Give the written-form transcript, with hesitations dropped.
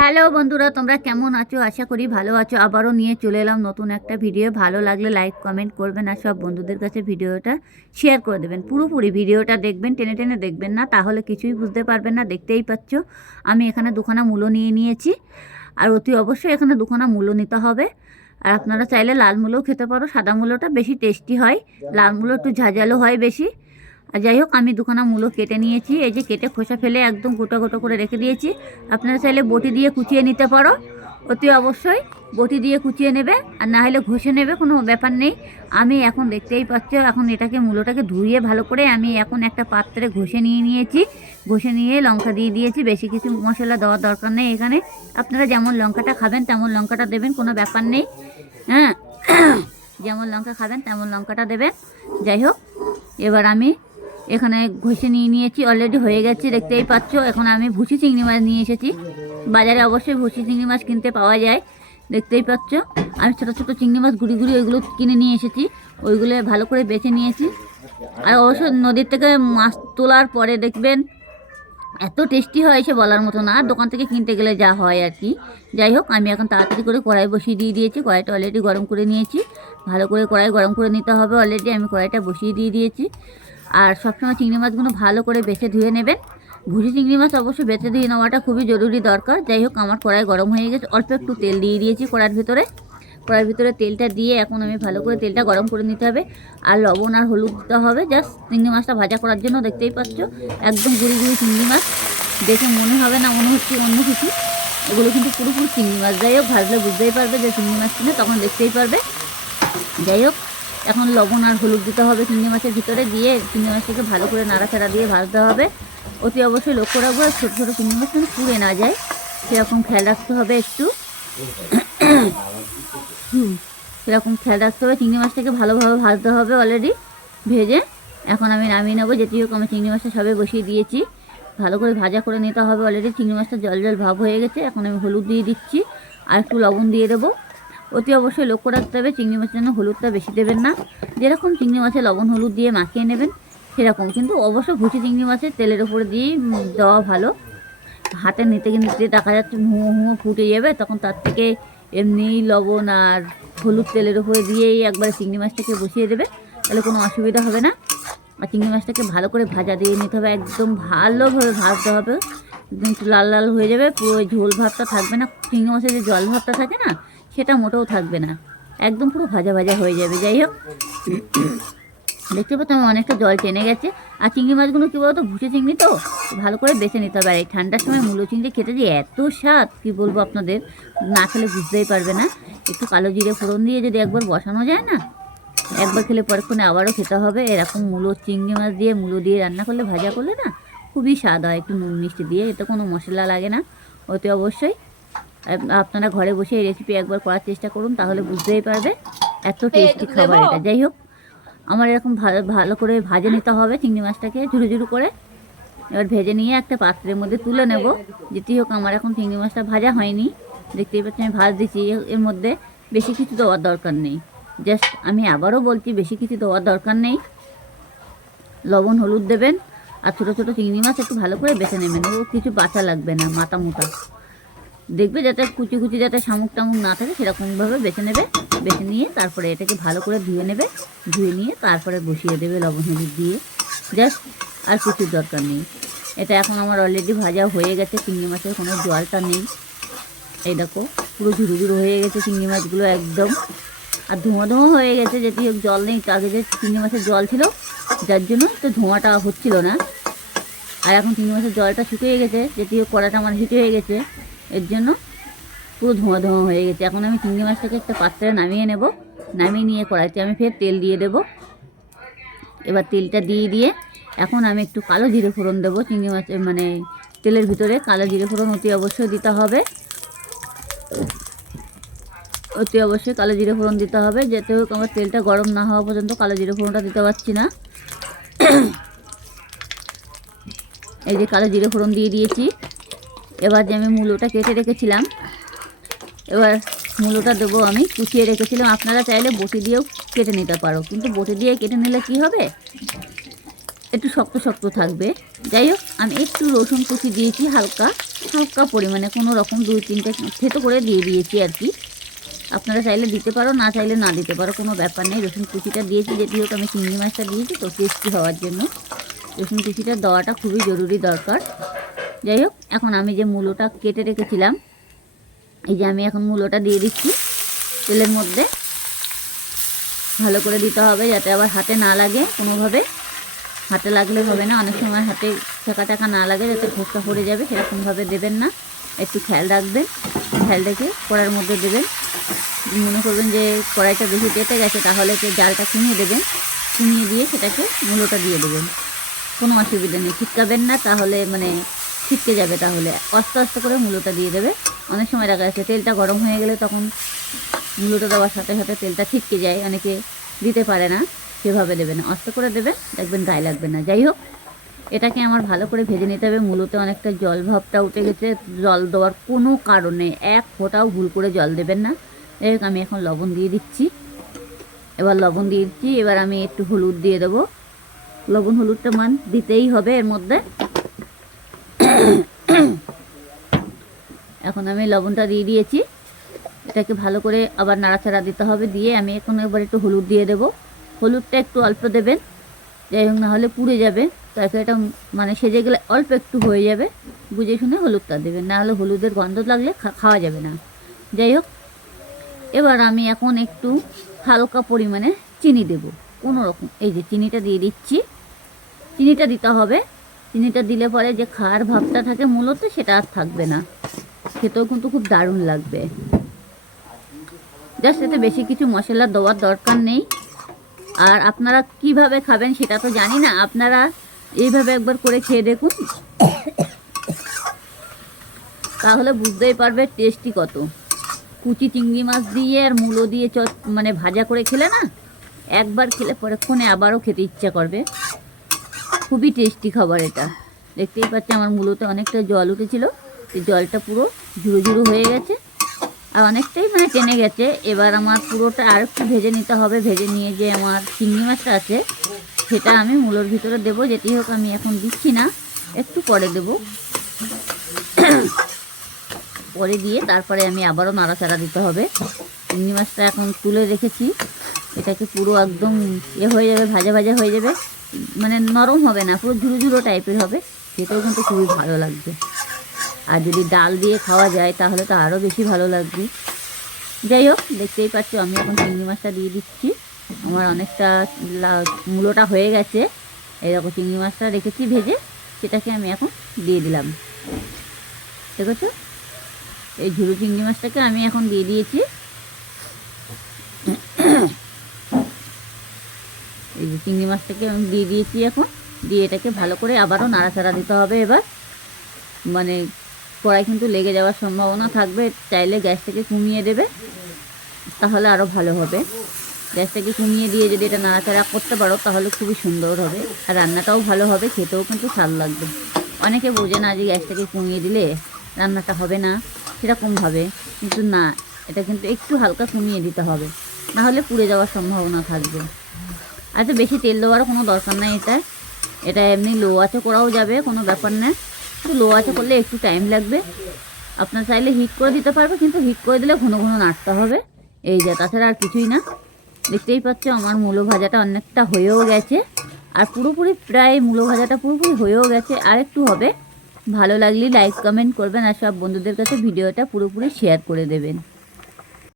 Hello বন্ধুরা, তোমরা কেমন আছো? আশা করি ভালো আছো। আবারও নিয়ে চলে এলাম নতুন একটা ভিডিও। ভালো লাগলে লাইক কমেন্ট করবেন আর সব বন্ধুদের কাছে ভিডিওটা শেয়ার করে দেবেন। পুরোপুরি ভিডিওটা দেখবেন, টেনে টেনে দেখবেন না, তাহলে কিছুই বুঝতে পারবেন না। দেখতেই পাচ্ছ আমি এখানে দুখানা মূলো নিয়ে নিয়েছি, আর অতি অবশ্যই এখানে দুখানা মূলো নিতে হবে। আর আপনারা চাইলে লাল মূলোও খেতে পারো, সাদা মূলোটা বেশি টেস্টি হয়, লাল মূলো একটু ঝাঁঝালো হয় বেশি। আর যাই হোক, আমি দুখানা মূলো কেটে নিয়েছি। এই যে কেটে খোসা ফেলে একদম গোটা গোটা করে রেখে দিয়েছি। আপনারা চাইলে বটি দিয়ে কুচিয়ে নিতে পারো, অতি অবশ্যই বটি দিয়ে কুচিয়ে নেবে, আর না হলে ঘষে নেবে, কোনো ব্যাপার নেই। আমি এখন দেখতেই পাচ্ছ, এখন এটাকে মূলোটাকে ধুয়ে ভালো করে আমি এখন একটা পাত্রে ঘষে নিয়েছি। ঘষে নিয়ে লঙ্কা দিয়ে দিয়েছি। বেশি কিছু মশলা দেওয়ার দরকার নেই এখানে। আপনারা যেমন লঙ্কাটা খাবেন তেমন লঙ্কাটা দেবেন, কোনো ব্যাপার নেই। হ্যাঁ, যেমন লঙ্কা খাবেন তেমন লঙ্কাটা দেবেন। যাই হোক, এবার আমি এখানে ঘষে নিয়েছি, অলরেডি হয়ে গেছে, দেখতেই পাচ্ছ। এখন আমি ভুসি চিংড়ি মাছ নিয়ে এসেছি। বাজারে অবশ্যই ভুসি চিংড়ি মাছ কিনতে পাওয়া যায়, দেখতেই পাচ্ছ। আমি ছোটো ছোটো চিংড়ি মাছ গুঁড়ি গুঁড়ি ওইগুলো কিনে নিয়ে এসেছি, ওইগুলো ভালো করে বেছে নিয়েছি। আর অবশ্য নদীর থেকে মাছ তোলার পরে দেখবেন এত টেস্টি হয় সে বলার মতো না, দোকান থেকে কিনতে গেলে যা হয় আর কি। যাই হোক, আমি এখন তাড়াতাড়ি করে কড়াই বসিয়ে দিয়েছি। কড়াইটা অলরেডি গরম করে নিয়েছি, ভালো করে কড়াই গরম করে নিতে হবে। অলরেডি আমি কড়াইটা বসিয়ে দিয়েছি। আর সবসময় চিংড়ি মাছগুলো ভালো করে বেছে ধুয়ে নেবেন। ভুসি চিংড়ি মাছ অবশ্যই বেছে ধুয়ে নেওয়াটা খুবই জরুরি দরকার। যাই হোক, আমার কড়াই গরম হয়ে গেছে, অল্প একটু তেল দিয়ে দিয়েছি কড়াইয়ের ভিতরে তেলটা দিয়ে এখন আমি ভালো করে তেলটা গরম করে নিতে হবে। আর লবণ আর হলুদ দিতে হবে জাস্ট চিংড়ি মাছটা ভাজা করার জন্য। দেখতেই পাচ্ছ একদম গুঁড়ি গুঁড়ি চিংড়ি মাছ, দেখে মনে হবে না মনে হচ্ছে অন্য কিছু, এগুলো কিন্তু পুরোপুরি চিংড়ি মাছ। যাই হোক, ভাজলে বুঝতেই পারবে যে চিংড়ি মাছ কিনে, তখন দেখতেই পারবে। যাই হোক, এখন লবণ আর হলুদ দিতে হবে চিংড়ি মাছের ভিতরে, দিয়ে চিংড়ি মাছটাকে ভালো করে নাড়াচাড়া দিয়ে ভাজতে হবে। অতি অবশ্যই লক্ষ্য রাখবো ছোটো ছোটো চিংড়ি মাছ কিন্তু পুড়ে না যায়, সেরকম খেয়াল রাখতে হবে একটু। সেরকম খেয়াল রাখতে হবে। চিংড়ি মাছটাকে ভালোভাবে ভাজতে হবে অলরেডি ভেজে। এখন আমি নামিয়ে নেবো। যেটি হোক, আমি চিংড়ি মাছটা সবে বসিয়ে দিয়েছি, ভালো করে ভাজা করে নিতে হবে। অলরেডি চিংড়ি মাছটা জল জল ভাব হয়ে গেছে। এখন আমি হলুদ দিয়ে দিচ্ছি আর একটু লবণ দিয়ে দেবো। অতি অবশ্যই লক্ষ্য রাখতে হবে চিংড়ি মাছের জন্য হলুদটা বেশি দেবেন না। যেরকম চিংড়ি মাছে লবণ হলুদ দিয়ে মাখিয়ে নেবেন সেরকম, কিন্তু অবশ্য ভুসি চিংড়ি মাছের তেলের উপরে দিয়েই দেওয়া ভালো। হাতে নিতে নিতে দেখা যাচ্ছে হুঁয়ো হুঁয়ো ফুটে যাবে, তখন তার থেকে এমনি লবণ আর হলুদ তেলের উপরে দিয়েই একবার চিংড়ি মাছটাকে বসিয়ে দেবে, তাহলে কোনো অসুবিধা হবে না। আর চিংড়ি মাছটাকে ভালো করে ভাজা দিয়ে নিতে হবে, একদম ভালোভাবে ভাজতে হবে, একদম লাল লাল হয়ে যাবে। পুরো ঝোল ভাবটা থাকবে না, চিংড়ি মাছের যে জল ভাবটা থাকে না সেটা মোটেও থাকবে না, একদম পুরো ভাজা ভাজা হয়ে যাবে। যাই হোক, দেখতে পাচ্ছ আমার অনেকটা জল টেনে গেছে। আর চিংড়ি মাছগুলো কী বলতো, ভুসি চিংড়ি তো ভালো করে বেছে নিতে হবে। আর এই ঠান্ডার সময় মূলো চিংড়ি খেতে যে এত স্বাদ, কী বলবো আপনাদের, না খেলে বুঝতেই পারবে না। একটু কালো জিরে ফোড়ন দিয়ে যদি একবার বসানো যায় না, একবার খেলে পরক্ষণে আবারও খেতে হবে। এরকম মূলো চিংড়ি মাছ দিয়ে মূলো দিয়ে রান্না করলে, ভাজা করলে না খুবই স্বাদ হয়, একটু নুন মিষ্টি দিয়ে। এতে কোনো মশলা লাগে না। অতি অবশ্যই আপনারা ঘরে বসে এই রেসিপি একবার করার চেষ্টা করুন, তাহলে বুঝতেই পারবে এত টেস্টি খাবার এটা। যাই হোক, আমার এরকম ভালো করে ভাজে নিতে হবে চিংড়ি মাছটাকে ঝুরু ঝুরু করে। এবার ভেজে নিয়ে একটা পাত্রের মধ্যে তুলে নেব। যেটি হোক, আমার এখন চিংড়ি মাছটা ভাজা হয়নি, দেখতেই পাচ্ছি আমি ভাজ দিচ্ছি। এর মধ্যে বেশি কিছু দেওয়ার দরকার নেই, জাস্ট আমি আবারও বলছি বেশি কিছু দেওয়ার দরকার নেই। লবণ হলুদ দেবেন, আর ছোটো ছোটো চিংড়ি মাছ একটু ভালো করে বেছে নেবেন, ও কিছু বাছা লাগবে না, মাথা মোটা দেখবে, যাতে কুচি কুচি যাতে শামুক টামুক না থাকে সেরকমভাবে বেছে নেবে। বেছে নিয়ে তারপরে এটাকে ভালো করে ধুয়ে নেবে, ধুয়ে নিয়ে তারপরে বসিয়ে দেবে লবণ হলুদ দিয়ে, জাস্ট। আর কিছুর দরকার নেই। এটা এখন আমার অলরেডি ভাজা হয়ে গেছে, চিংড়ি মাছের কোনো জলটা নেই। এই দেখো পুরো ঝুরু ঝুরু হয়ে গেছে চিংড়ি মাছগুলো একদম, আর ধোঁয়া ধোঁয়া হয়ে গেছে। যেটি জল নেই, আগে যে চিংড়ি মাছের জল ছিল যার জন্য তো ধোঁয়াটা হচ্ছিল না। আর এখন চিংড়ি মাছের জলটা শুকিয়ে গেছে, যেটি কড়াটা আমার হিট হয়ে গেছে, এর জন্য পুরো ধোঁয়া ধোঁয়া হয়ে গেছে। এখন আমি চিংড়ি মাছটাকে একটা পাত্রে নামিয়ে নেব। নামিয়ে নিয়ে কড়াইতে আমি ফের তেল দিয়ে দেব। এবার তেলটা দিয়ে এখন আমি একটু কালো জিরে ফোড়ন দেবো চিংড়ি মাছের, মানে তেলের ভিতরে কালো জিরে ফোড়ন অতি অবশ্যই দিতে হবে। অতি অবশ্যই কালো জিরে ফোড়ন দিতে হবে। যাতে হোক আমার তেলটা গরম না হওয়া পর্যন্ত কালো জিরে ফোড়নটা দিতে পারছি না। এই যে কালো জিরে ফোড়ন দিয়ে দিয়েছি। এবার যে আমি মূলোটা কেটে রেখেছিলাম, এবার মূলোটা দেবো, আমি কুচিয়ে রেখেছিলাম। আপনারা চাইলে বটি দিয়েও কেটে নিতে পারো, কিন্তু বটি দিয়ে কেটে নিলে কি হবে, একটু শক্ত শক্ত থাকবে। যাই হোক, আমি একটু রসুন কুচি দিয়েছি হালকা, হালকা পরিমাণে কোনো রকম 2-3টে থেতো করে দিয়ে দিয়েছি আর কি। আপনারা চাইলে দিতে পারো, না চাইলে না দিতে পারো, কোনো ব্যাপার নেই। রসুন কুচিটা দিয়েছি, যেটি হোক আমি চিংড়ি মাছটা দিয়েছি তো টেস্টি হওয়ার জন্য রসুন কুচিটা দেওয়াটা খুবই জরুরি দরকার। যাই হোক, এখন আমি যে মূলোটা কেটে রেখেছিলাম, এই যে আমি এখন মূলোটা দিয়ে দিচ্ছি তেলের মধ্যে। ভালো করে দিতে হবে যাতে আবার হাতে না লাগে কোনোভাবে। হাতে লাগলে হবে না, অনেক সময় হাতে টাকা না লাগে, যাতে ফোসকা পড়ে যাবে সেরকমভাবে দেবেন না। একটু খেয়াল রাখবেন, খেয়াল রেখে কড়াইয়ের মধ্যে দেবেন। মনে করবেন যে কড়াইটা বেশি পেতে গেছে, তাহলে জালটা কমিয়ে দেবেন, কমিয়ে দিয়ে সেটাকে মূলোটা দিয়ে দেবেন। কোনো অসুবিধা নেই, ছিটকাবেন না, তাহলে মানে ছিটকে যাবে। তাহলে আস্তে আস্তে করে মূলোটা দিয়ে দেবে। অনেক সময় দেখা যাচ্ছে তেলটা গরম হয়ে গেলে তখন মূলোটা দেওয়ার সাথে সাথে তেলটা ছিটকে যায়, অনেকে দিতে পারে না। সেভাবে দেবে না, আস্তে করে দেবেন, দেখবেন গায়ে লাগবে না। যাই হোক, এটাকে আমার ভালো করে ভেজে নিতে হবে। মূলোতে অনেকটা জল ভাবটা উঠে গেছে, জল দেওয়ার কোনো কারণে এক ফোঁটাও ভুল করে জল দেবেন না। যাই হোক, আমি এখন লবণ দিয়ে দিচ্ছি। এবার লবণ দিয়ে দিচ্ছি, এবার আমি একটু হলুদ দিয়ে দেবো। লবণ হলুদটা দিতেই হবে এর মধ্যে। এখন আমি লবণটা দিয়ে দিয়েছি, এটাকে ভালো করে আবার নাড়াচাড়া দিতে হবে। দিয়ে আমি এখন এবার একটু হলুদ দিয়ে দেবো। হলুদটা একটু অল্প দেবেন, যাই হোক, নাহলে পুড়ে যাবে। তরকারিটা মানে সেজে গেলে অল্প একটু হয়ে যাবে, বুঝে শুনে হলুদটা দেবেন, নাহলে হলুদের গন্ধ লাগলে খাওয়া যাবে না। যাই হোক, এবার আমি এখন একটু হালকা পরিমাণে চিনি দেব, কোনো রকম। এই যে চিনিটা দিয়ে দিচ্ছি, চিনিটা দিতে হবে। চিনিটা দিলে পরে যে খাওয়ার ভাবটা থাকে মূলত সেটা আর থাকবে না, খেতেও কিন্তু খুব দারুণ লাগবে। জাস্ট এতে বেশি কিছু মশলা দেওয়ার দরকার নেই। আর আপনারা কিভাবে খাবেন সেটা তো জানি না, আপনারা এইভাবে একবার করে খেয়ে দেখুন, তাহলে বুঝতেই পারবে টেস্টি কত। কুচি চিংড়ি মাছ দিয়ে আর মূলো দিয়ে মানে ভাজা করে খেলে না, একবার খেলে পরেক্ষণে আবারও খেতে ইচ্ছা করবে। খুবই টেস্টি খাবার এটা। দেখতেই পাচ্ছি আমার মূলোতে অনেকটা জল উঠেছিল, এই জলটা পুরো ঝুড়ো ঝুড়ো হয়ে গেছে আর অনেকটাই মানে টেনে গেছে। এবার আমার পুরোটা আর একটু ভেজে নিতে হবে। ভেজে নিয়ে যে আমার চিংড়ি মাছটা আছে সেটা আমি মূলোর ভিতরে দেবো। যেটি হোক, আমি এখন দিচ্ছি না, একটু পরে দেব। পরে দিয়ে তারপরে আমি আবারও নাড়াচাড়া দিতে হবে। চিংড়ি মাছটা এখন তুলে রেখেছি, এটাকে পুরো একদম হয়ে যাবে, ভাজা ভাজা হয়ে যাবে, মানে নরম হবে না, পুরো ঝুড়ো ঝুড়ো টাইপের হবে। সেটাও কিন্তু খুবই ভালো লাগবে। আর যদি ডাল দিয়ে খাওয়া যায় তাহলে তো আরও বেশি ভালো লাগবে। যাই হোক, দেখতেই পাচ্ছ আমি এখন চিংড়ি মাছটা দিয়ে দিচ্ছি। আমার অনেকটা মূলোটা হয়ে গেছে। এরকম চিংড়ি মাছটা রেখেছি ভেজে, সেটাকে আমি এখন দিয়ে দিলাম। দেখেছ, এই ঝুড়ো চিংড়ি মাছটাকে আমি এখন দিয়ে দিয়েছি। এই যে চিংড়ি মাছটাকে আমি দিয়ে দিয়েছি এখন, দিয়ে এটাকে ভালো করে আবারও নাড়াচাড়া দিতে হবে। এবার মানে কড়াই কিন্তু লেগে যাওয়ার সম্ভাবনা থাকবে, চাইলে গ্যাসটাকে কমিয়ে দেবে, তাহলে আরও ভালো হবে। গ্যাসটাকে কমিয়ে দিয়ে যদি এটা নাড়াচাড়া করতে পারো তাহলে খুবই সুন্দর হবে, আর রান্নাটাও ভালো হবে, খেতেও কিন্তু স্বাদ লাগবে। অনেকে বোঝে না যে গ্যাসটাকে কমিয়ে দিলে রান্নাটা হবে না সেরকমভাবে, কিন্তু না, এটা কিন্তু একটু হালকা কমিয়ে দিতে হবে, নাহলে পুড়ে যাওয়ার সম্ভাবনা থাকবে। আর তো বেশি তেল দেওয়ারও কোনো দরকার নাই। এটা এমনি লো আঁচে করাও যাবে, কোনো ব্যাপার না, কিন্তু লো আঁচে করলে একটু টাইম লাগবে। আপনার চাইলে হিট করে দিতে পারবে, কিন্তু হিট করে দিলে ঘন ঘন নাড়তে হবে। এই যে, তাছাড়া আর কিছুই না। দেখতেই পাচ্ছ আমার মূলো ভাজাটা অনেকটা হয়েও গেছে, আর পুরোপুরি প্রায় মূলো ভাজাটা পুরোপুরি হয়েও গেছে, আর একটু হবে। ভালো লাগলে লাইক কমেন্ট করবেন, আর সব বন্ধুদের কাছে ভিডিওটা পুরোপুরি শেয়ার করে দেবেন।